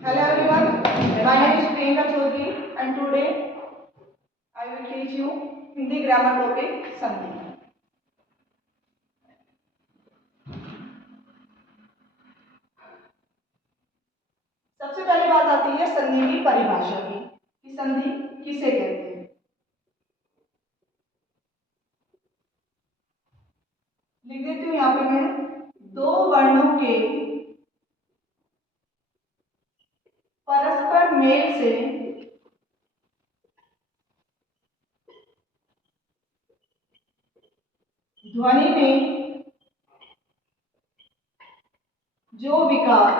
Hello everyone, my name is Priyanka Chaudhary and today I will teach you Hindi grammar topic संधि। सबसे पहली बात आती है संधि की परिभाषा की कि संधि किसे कहते हैं। लिख देती हूँ यहाँ पे मैं दो वर्णों के परस्पर मेल से ध्वनि में जो विकार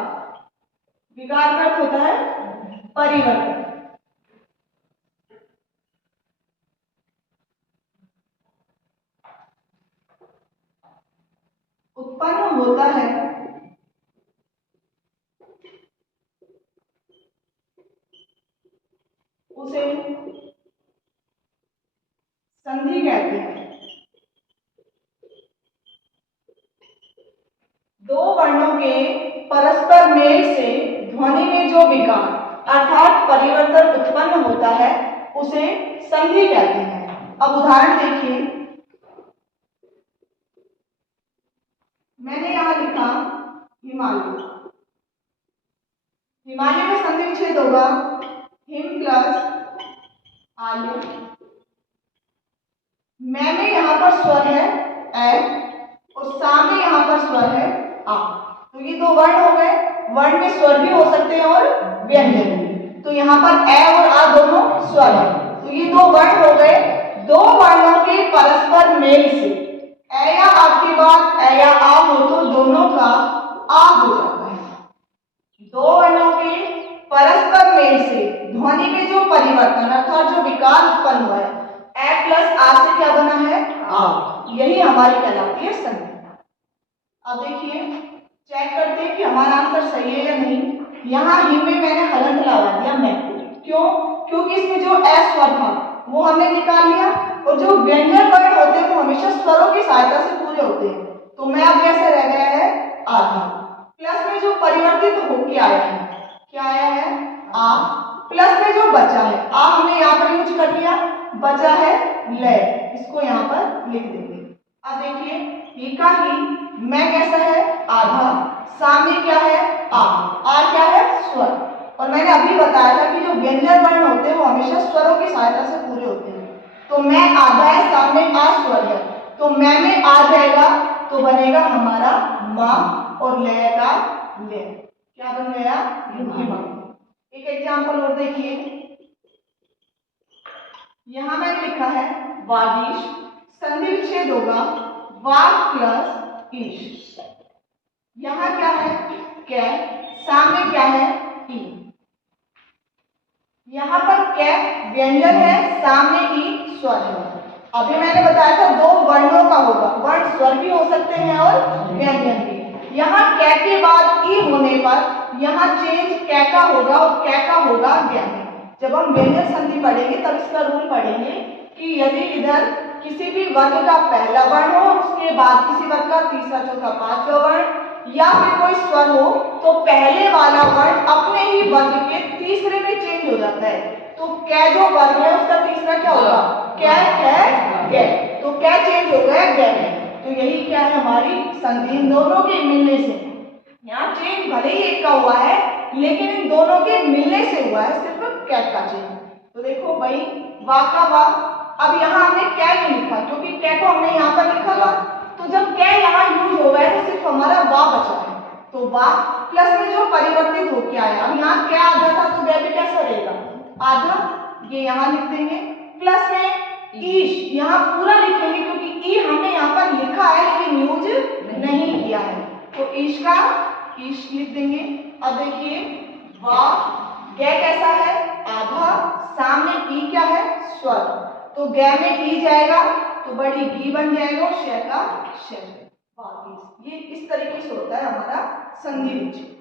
का अर्थ होता है परिवर्तन, उत्पन्न होता है उसे संधि कहते हैं। दो वर्णों के परस्पर मेल से ध्वनि में जो विकार अर्थात परिवर्तन उत्पन्न होता है उसे संधि कहते हैं। अब उदाहरण देखिए, मैंने यहां लिखा हिमालय। हिमालय में संधि विच्छेद होगा हिम प्लस आलय। मैं में यहां पर स्वर है ए और सामने यहां पर स्वर है आ, तो ये दो वर्ण हो गए। वर्ण में स्वर भी हो सकते हैं और व्यंजन भी। तो यहाँ पर ए और आ दोनों स्वर है, तो ये दो वर्ण हो गए। दो वर्णों के परस्पर मेल से ए या आ के बाद ए या आ हो तो दोनों का आ हो जाता है। दो वर्णों के परस्पर मेल से ध्वनि में जो परिवर्तन अर्थात जो विकार उत्पन्न हुआ है ए प्लस आ से क्या बना है आ, यही हमारी कहलाती है संधि। अब देखिए चेक करते हैं कि हमारा आंसर सही है या नहीं। यहाँ हिम में मैंने हलंत लगा दिया मैं, क्यों? क्योंकि इसमें जो ए स्वर था वो हमने निकाल लिया और जो व्यंजन वर्ण होते हैं वो हमेशा स्वरों की सहायता से पूरे होते हैं। तो मैं अब कैसे रह गया है आधा। प्लस में जो परिवर्तित होके आया है क्या आया है आ, प्लस में जो बचा है आ हमने यहाँ पर यूज कर लिया, बचा है ले, इसको यहाँ पर लिख देंगे। अब देखिए ही का ही मैं कैसा है आधा, सामने क्या है आ क्या है स्वर। और मैंने अभी बताया था कि जो व्यंजन वर्ण होते हैं वो हमेशा स्वरों की सहायता से पूरे होते हैं। तो मैं आधा है, सामने आ स्वर है, तो मैं में आ जाएगा तो बनेगा हमारा माँ और ले का ले, क्या बन गया हिमालय। एक एग्जाम्पल और देखिए, यहां मैंने लिखा है वागीश, संधि विच्छेद होगा वाग प्लस ईश। यहां क्या है कै, सामने क्या है ई। यहां पर कै व्यंजन है, सामने ई स्वर है। अभी मैंने बताया था दो वर्णों का होगा, वर्ण स्वर भी हो सकते हैं और व्यंजन भी। यहाँ कै के बाद ई होने पर यहाँ चेंज कै का होगा और कै का होगा व्यंजन। जब हम व्यंजन संधि पढ़ेंगे तब इसका रूल पढ़ेंगे कि यदि इधर किसी भी वर्ग का पहला वर्ण हो और उसके बाद किसी वर्ग का तीसरा चौथा पांचवा वर्ण या फिर कोई स्वर हो तो पहले वाला वर्ण अपने ही वर्ग के तीसरे में चेंज हो जाता है। तो कै जो वर्ग है उसका तीसरा क्या होगा कै कै कै, तो कै चेंज हो गया कै में। तो यही क्या है हमारी संधि, इन दोनों के मिलने से। यहाँ चेंज भले ही एक का हुआ है लेकिन इन दोनों के मिलने से हुआ है सिर्फ कै का चेंज। तो देखो भाई वा का वा, अब यहाँ हमने कै नहीं लिखा क्योंकि कै को हमने यहाँ पर लिखा था, तो जब कै यहाँ यूज हो गया तो सिर्फ हमारा वा बचा है। तो वा प्लस में जो परिवर्तित होके आया, अब यहाँ कै आधा था तो वह भी कैसा रहेगा आधा, ये यहाँ लिख देंगे। प्लस में ईश यहाँ पूरा लिखेंगे क्योंकि ई हमने यहाँ पर लिखा है लेकिन यूज नहीं किया है, तो ईश का ईश लिख देंगे। अब देखिए वा कै कैसा है आधा, सामने ई क्या है स्वर, तो गै में ई जाएगा तो बड़ी घी बन जाएगा, शय का शय। ये इस तरीके से होता है हमारा संधि विच्छेद।